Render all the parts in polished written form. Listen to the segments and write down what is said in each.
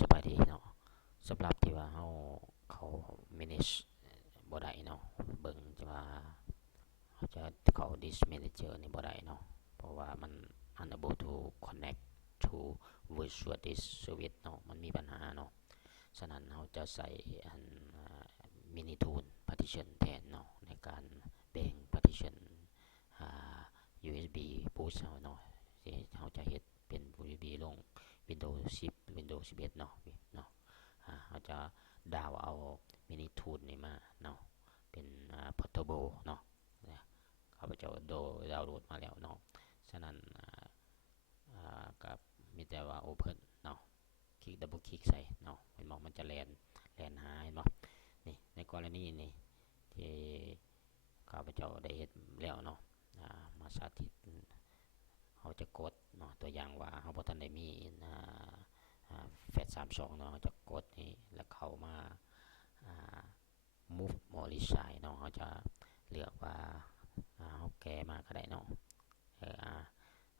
สบายดีเนาะสำหรับที่ว่าเขา manage บ่ได้เนาะเบิ่งจะว่าเขาจะเขา this manager นี่บ่ได้เนาะเพราะว่ามัน unable to connect to virtual disk service เนาะมันมีปัญหาเนาะฉะนั้นเราจะใส่อัน mini tool partition แทนเนาะในการแบ่ง partition USB boost เนาะที่เราจะเฮ็ดเป็น USB ลง Windows 10 Windows 11เนาะเราจะดาวเอา mini tool นี่มาเนาะเป็นportable เนาะข้าพเจ้าดาวน์โหลดมาแล้วเนาะฉะนั้นกับมีแต่ว่า open เนาะคลิกดับเบิลคลิกใส่เนาะเห็นบอกมันจะแลนหาเห็นบ่นี่ในกรณีนี่ที่ข้าพเจ้าได้เฮ็ดแล้วเนาะมาสาธิตเขาจะกดเนาะตัวอย่างว่าเขาบ่ทันได้มีแฟต32เนาะจะกดนี่แล้วเข้ามา move modify เนาะเขาจะเลือกว่าเขาแก้มาก็ได้เนาะ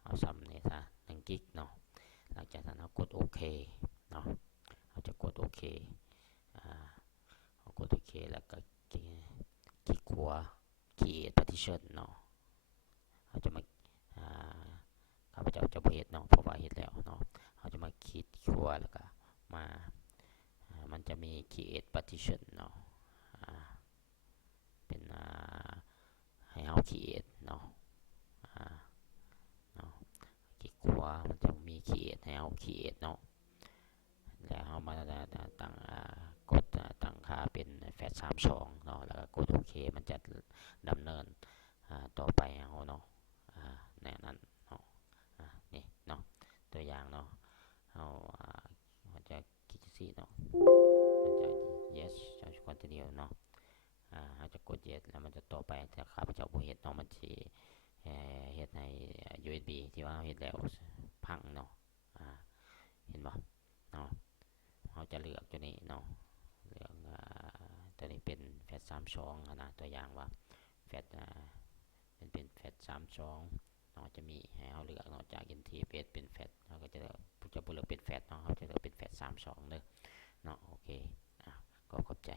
เอาซ้ำนี่ซะ1กิกเนาะหลังจากนั้นเรากดโอเคเนาะเราจะกดโอเคเรากดโอเคแล้วก็คลิกขวา create partition เนาะเราจะมาข้าพเจ้าจะบ่เฮ็ดเนาะเพราะว่าเฮ็ดแล้วเนาะเราจะมาคลิกขวาแล้วก็มามันจะมี create partition เนาะเป็นให้เรา create เนาะคลิกขวามันจะมี create ให้เรา create เนาะแล้วเรามาตั้งกดตั้งค่าเป็น FAT32 เนาะแล้วก็กดโอเคมันจะดำเนินต่อไปเราเนาะแนวนั้นเนาะนี่เนาะตัวอย่างเนาะเรามันจะคลิกสิเนาะมันจะ yes จะ continue เนาะเราจะกด yes แล้วมันจะต่อไปแต่ข้าพเจ้าบ่เฮ็ดเนาะมันสิเฮ็ดใน USB ที่ว่าเราเฮ็ดแล้วพังเนาะเห็นบ่เนาะเราจะเลือกตัวนี้เนาะเลือกตัวนี้เป็น FAT32 นะตัวอย่างว่า FAT เป็น FAT32 เนาะจะมีให้เราเลือกเนาะจาก NTFS เป็น FAT เราก็จะเลือกเป็น FAT เนาะเราจะเลือกเป็น FAT32 เด้อเนาะโอเคก็ขอบใจ